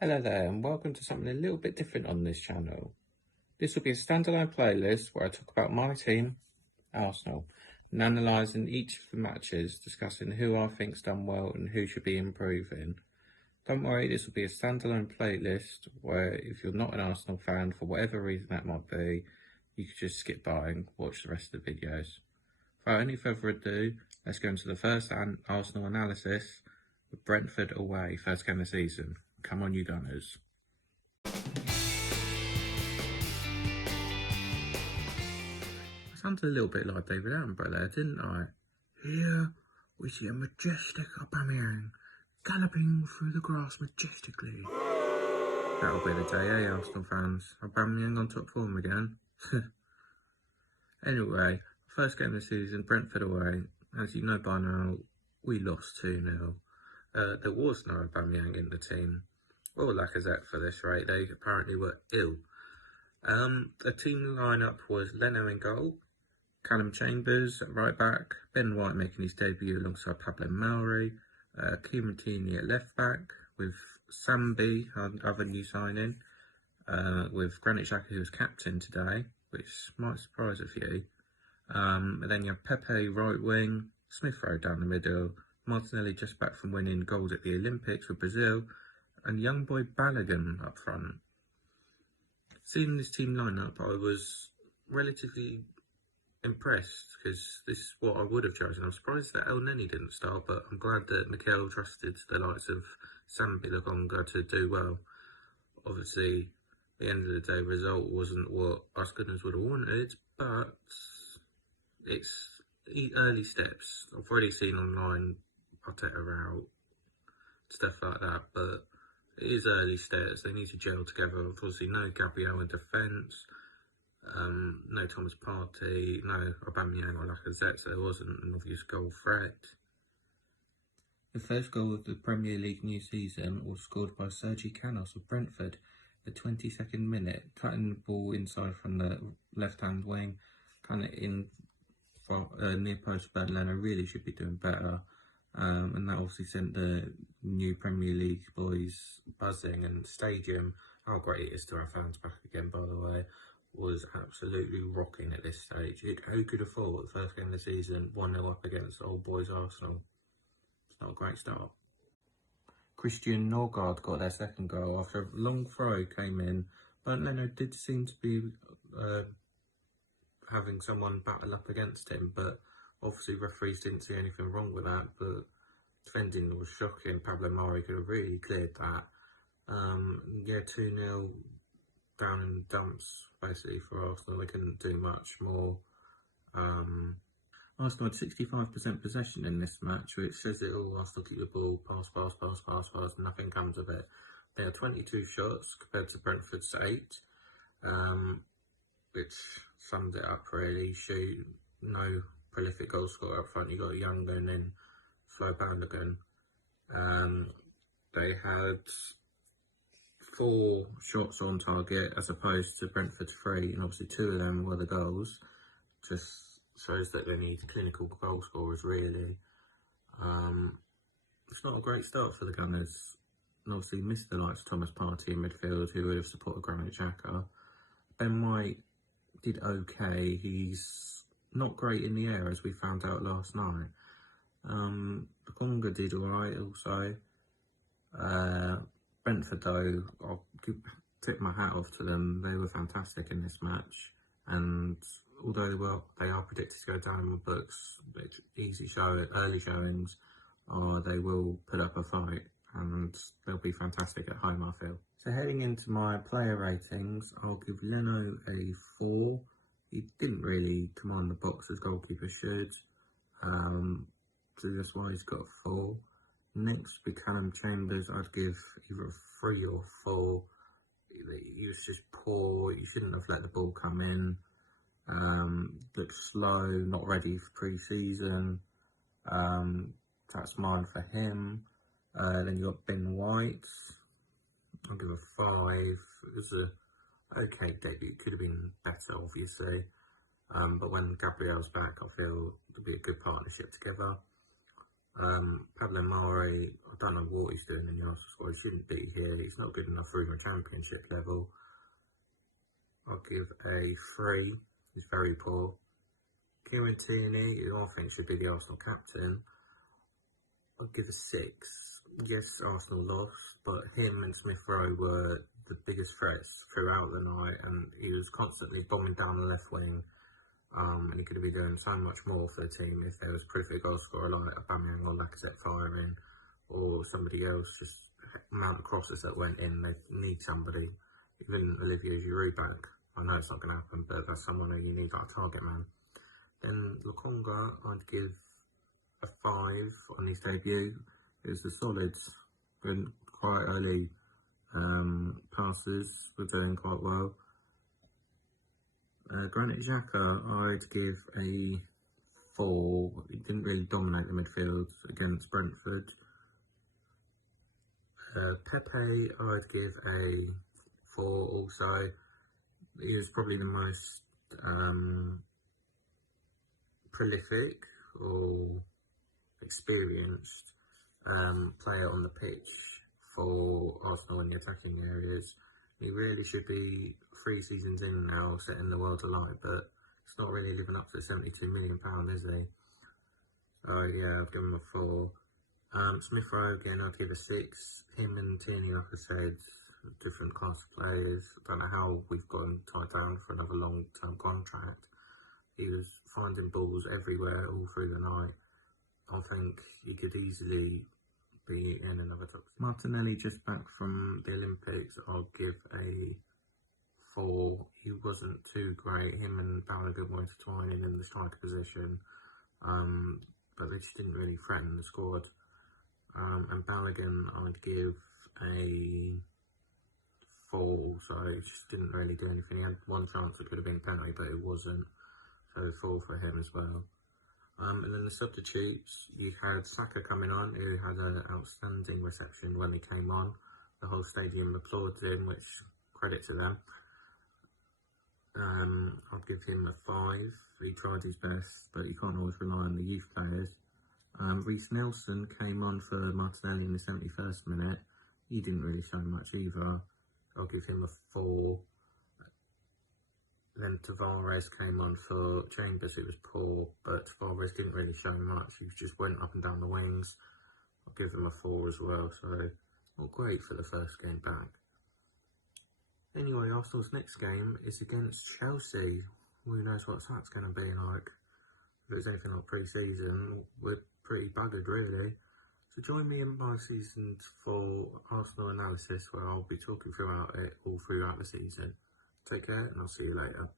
Hello there and welcome to something a little bit different on this channel. This will be a standalone playlist where I talk about my team, Arsenal, and analysing each of the matches, discussing who I think's done well and who should be improving. Don't worry, this will be a standalone playlist where if you're not an Arsenal fan, for whatever reason that might be, you could just skip by and watch the rest of the videos. Without any further ado, let's go into the first Arsenal analysis with Brentford away, first game of the season. Come on, you Gunners. I sounded a little bit like David Attenborough there, didn't I? Here we see a majestic Aubameyang galloping through the grass majestically. That'll be the day, eh, Arsenal fans? Aubameyang on top form again. Anyway, first game of the season, Brentford away. As you know by now, we lost 2-0. There was no Aubameyang in the team, or Lacazette for this rate. They apparently were ill. The team lineup was Leno in goal, Callum Chambers at right back, Ben White making his debut alongside Pablo Mauri, Kieran Tierney at left back, with Sambi, other new signing, with Granit Xhaka, who was captain today, which might surprise a few. And then you have Pepe right wing, Smith Rowe down the middle, Martinelli just back from winning gold at the Olympics with Brazil, and young boy Balogun up front. Seeing this team lineup, I was relatively impressed because this is what I would have chosen. I'm surprised that El Neni didn't start, but I'm glad that Mikel trusted the likes of Sambi Lokonga to do well. Obviously, at the end of the day, result wasn't what us Gunners would have wanted, but it's early steps. I've already seen online Arteta out, stuff like that, but it is early steps. They need to gel together. Obviously, no Gabriel in defence, no Thomas Partey, no Aubameyang or Lacazette, so there wasn't an obvious goal threat. The first goal of the Premier League new season was scored by Sergi Canos of Brentford, the 22nd minute, cutting the ball inside from the left-hand wing, kind of in near post. Bad Leno really should be doing better. And that obviously sent the new Premier League boys buzzing, and the stadium, how great it is to have fans back again, by the way, was absolutely rocking at this stage. Who could have thought the first game of the season, 1-0 up against old boys Arsenal? It's not a great start. Christian Norgard got their second goal after a long throw came in, but Leno did seem to be having someone battle up against him, but obviously referees didn't see anything wrong with that, but defending was shocking. Pablo Mauri could have really cleared that. 2-0 down in dumps basically for Arsenal. They couldn't do much more. Arsenal had 65% possession in this match, which says it all. Arsenal keep the ball, pass, nothing comes of it. They had 22 shots compared to Brentford's 8, which summed it up really. Shoot, no prolific goal scorer up front. You got a young gun in Flo Balogun. They had 4 shots on target as opposed to Brentford's 3, and obviously 2 of them were the goals. Just shows that they need clinical goal scorers really. It's not a great start for the Gunners, and obviously missed the likes of Thomas Partey in midfield, who would have supported Granit Xhaka. Ben White did okay. He's not great in the air, as we found out last night. Lokonga did alright also. Brentford though, I'll tip my hat off to them. They were fantastic in this match, and although they are predicted to go down in my books, early showings, they will put up a fight, and they'll be fantastic at home, I feel. So heading into my player ratings, I'll give Leno a 4. He didn't really command the box as goalkeeper should, so that's why he's got a 4. Next would be Callum Chambers. I'd give either a 3 or 4. He was just poor. You shouldn't have let the ball come in. Looked slow, not ready for pre-season. That's mine for him. Then you got Ben White. I'll give a 5. It was a okay debut. Could have been better, obviously. But when Gabriel's back, I feel it'll be a good partnership together. Pablo Mari, I don't know what he's doing in the Arsenal squad. He shouldn't be here. He's not good enough for even Championship level. I'll give a 3. He's very poor. Kieran Tierney, who I think should be the Arsenal captain, I'll give a 6. Yes, Arsenal lost, but him and Smith Rowe were the biggest threats throughout the night, and he was constantly bombing down the left wing. And he could be doing so much more for the team if there was prolific goal scorer like Aubameyang or Lacazette firing, or somebody else just amount of crosses that went in. They need somebody, even Olivier Giroud back. I know it's not going to happen, but that's someone who you need like a target man. Then Lokonga, I'd give a 5 on his debut. It was the solids, but quite early passes were doing quite well. Granit Xhaka, I'd give a 4. He didn't really dominate the midfield against Brentford. Pepe, I'd give a 4 also. He was probably the most prolific or experienced player on the pitch for Arsenal in the attacking areas. He really should be 3 seasons in now, setting the world alight, but it's not really living up to £72 million, is he? So yeah, I'd give him a 4. Smith Rowe again, I'd give a 6. Him and Tierney, like I said, different class of players. I don't know how we've got him tied down for another long-term contract. He was finding balls everywhere all through the night. I think he could easily be in another top. Martinelli, just back from the Olympics, I'll give a 4. He wasn't too great. Him and Balogun were intertwining in the striker position, but they just didn't really threaten the squad. And Balogun, I'd give a 4, so he just didn't really do anything. He had one chance that could have been a penalty, but it wasn't, so 4 for him as well. And then the substitutes, you had Saka coming on, who had an outstanding reception when he came on. The whole stadium applauded him, which credit to them. I'd give him a 5. He tried his best, but you can't always rely on the youth players. Reece Nelson came on for Martinelli in the 71st minute. He didn't really show much either. I'll give him a 4. Then Tavares came on for Chambers. It was poor, but Tavares didn't really show much. He just went up and down the wings. I'll give him a 4 as well, so not great for the first game back. Anyway, Arsenal's next game is against Chelsea. Who knows what that's going to be like. If it's anything like pre-season, we're pretty buggered really. So join me in my season for Arsenal analysis, where I'll be talking throughout it all throughout the season. Take care, and I'll see you later.